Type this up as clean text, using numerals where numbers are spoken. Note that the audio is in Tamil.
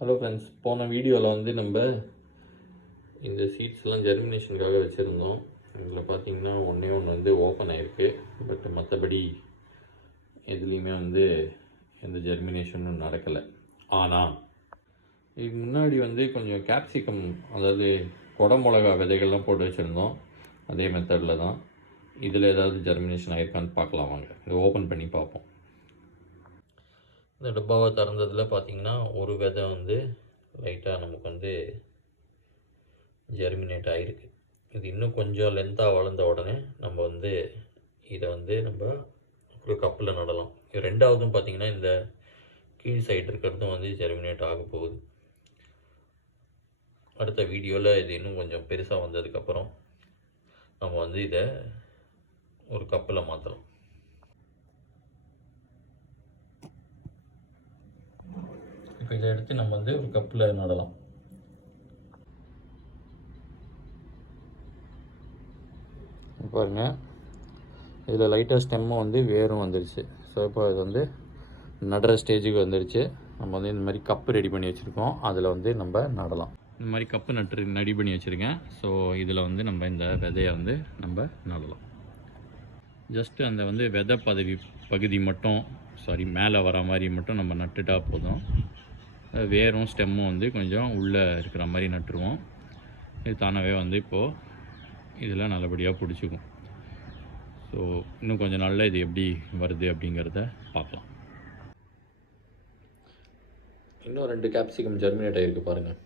ஹலோ ஃப்ரெண்ட்ஸ், போன வீடியோவில் வந்து நம்ம இந்த சீட்ஸ்லாம் ஜெர்மினேஷனுக்காக வச்சுருந்தோம். இதில் பார்த்திங்கன்னா ஒன்று வந்து ஓப்பன் ஆகிருக்கு. பட் மற்றபடி எதுலேயுமே வந்து எந்த ஜெர்மினேஷனும் நடக்கலை. ஆனால் இதுக்கு முன்னாடி வந்து கொஞ்சம் கேப்சிகம், அதாவது குடமிளகா விதைகள்லாம் போட்டு வச்சுருந்தோம். அதே மெத்தடில் தான். இதில் ஏதாவது ஜெர்மினேஷன் ஆகிருக்கான்னு பார்க்கலாம் வாங்க. இதை ஓப்பன் பண்ணி பார்ப்போம். இந்த டப்பாவை திறந்ததில் பார்த்திங்கன்னா ஒரு விதை வந்து லைட்டாக நமக்கு வந்து ஜெர்மினேட் ஆகிருக்கு. இது இன்னும் கொஞ்சம் லென்த்தாக வளர்ந்த உடனே நம்ம வந்து இதை வந்து நம்ம ஒரு கப்பில் நடலாம். ரெண்டாவதும் பார்த்திங்கன்னா இந்த கீழ் சைடு இருக்கிறதும் வந்து ஜெர்மினேட் ஆக போகுது. அடுத்த வீடியோவில் இது இன்னும் கொஞ்சம் பெருசாக வந்ததுக்கப்புறம் நம்ம வந்து இதை ஒரு கப்பில் மாற்றலாம். இப்போ இதை எடுத்து நம்ம வந்து ஒரு கப்பில் நடலாம். பாருங்கள், இதில் லைட்டாக ஸ்டெம்மும் வந்து வேரும் வந்துருச்சு. ஸோ இப்போ இது வந்து நடுற ஸ்டேஜுக்கு வந்துருச்சு. நம்ம வந்து இந்த மாதிரி கப்பு ரெடி பண்ணி வச்சுருக்கோம். அதில் வந்து நம்ம நடலாம். இந்த மாதிரி கப்பு ரெடி பண்ணி வச்சுருக்கேன். ஸோ இதில் வந்து நம்ம இந்த விதையை வந்து நம்ம நடலாம். ஜஸ்ட்டு அந்த வந்து விதை பகுதி மட்டும் மேலே வர மாதிரி மட்டும் நம்ம நட்டுட்டா போதும். வேரும் ஸ்டெம்மும் வந்து கொஞ்சம் உள்ளே இருக்கிற மாதிரி நட்டுருவோம். இது தானாகவே வந்து இப்போது இதில் நல்லபடியாக பிடிச்சிக்கும். ஸோ இன்னும் கொஞ்சம் நாளில் இது எப்படி வருது அப்படிங்கிறத பார்க்கலாம். இன்னும் 2 கேப்சிகம் ஜெர்மினேட் ஆகிருக்கு பாருங்கள்.